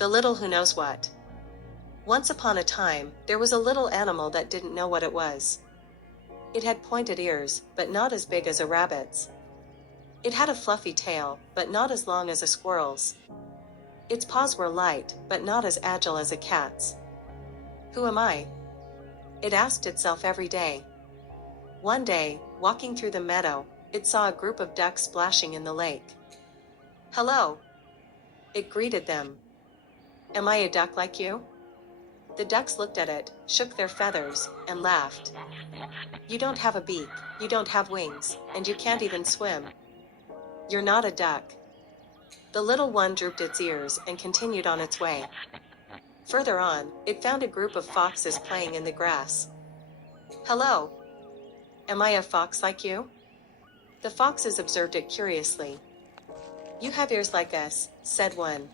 The little who knows what. Once upon a time, there was a little animal that didn't know what it was. It had pointed ears, but not as big as a rabbit's. It had a fluffy tail, but not as long as a squirrel's. Its paws were light, but not as agile as a cat's. Who am I? It asked itself every day. One day, walking through the meadow, it saw a group of ducks splashing in the lake. Hello! It greeted them. Am I a duck like you? The ducks looked at it, shook their feathers, and laughed. You don't have a beak, you don't have wings, and you can't even swim. You're not a duck. The little one drooped its ears and continued on its way. Further on, it found a group of foxes playing in the grass. Hello! Am I a fox like you? The foxes observed it curiously. You have ears like us, said one.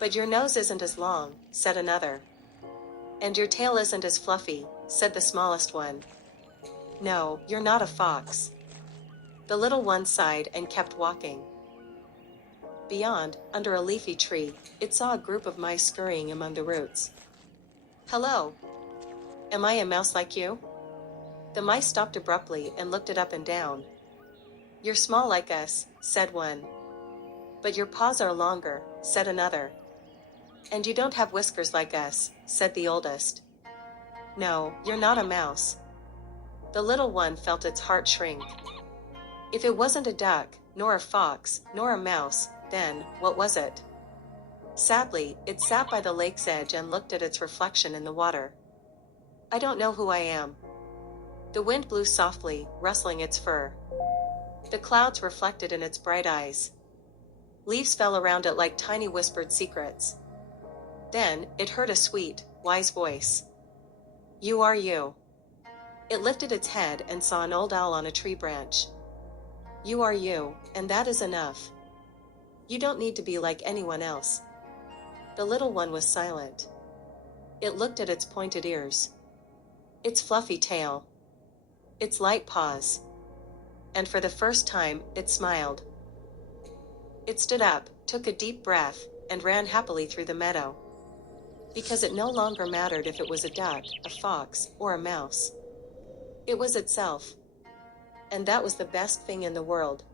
But your nose isn't as long, said another. And your tail isn't as fluffy, said the smallest one. No, you're not a fox. The little one sighed and kept walking. Beyond, under a leafy tree, it saw a group of mice scurrying among the roots. Hello! Am I a mouse like you? The mice stopped abruptly and looked it up and down. You're small like us, said one. But your paws are longer, said another. And you don't have whiskers like us, said the oldest. No, you're not a mouse. The little one felt its heart shrink. If it wasn't a duck, nor a fox, nor a mouse, then, what was it? Sadly, it sat by the lake's edge and looked at its reflection in the water. I don't know who I am. The wind blew softly, rustling its fur. The clouds reflected in its bright eyes. Leaves fell around it like tiny whispered secrets. Then, it heard a sweet, wise voice. You are you. It lifted its head and saw an old owl on a tree branch. You are you, and that is enough. You don't need to be like anyone else. The little one was silent. It looked at its pointed ears, its fluffy tail, its light paws, and for the first time, it smiled. It stood up, took a deep breath, and ran happily through the meadow. Because it no longer mattered if it was a duck, a fox, or a mouse. It was itself. And that was the best thing in the world.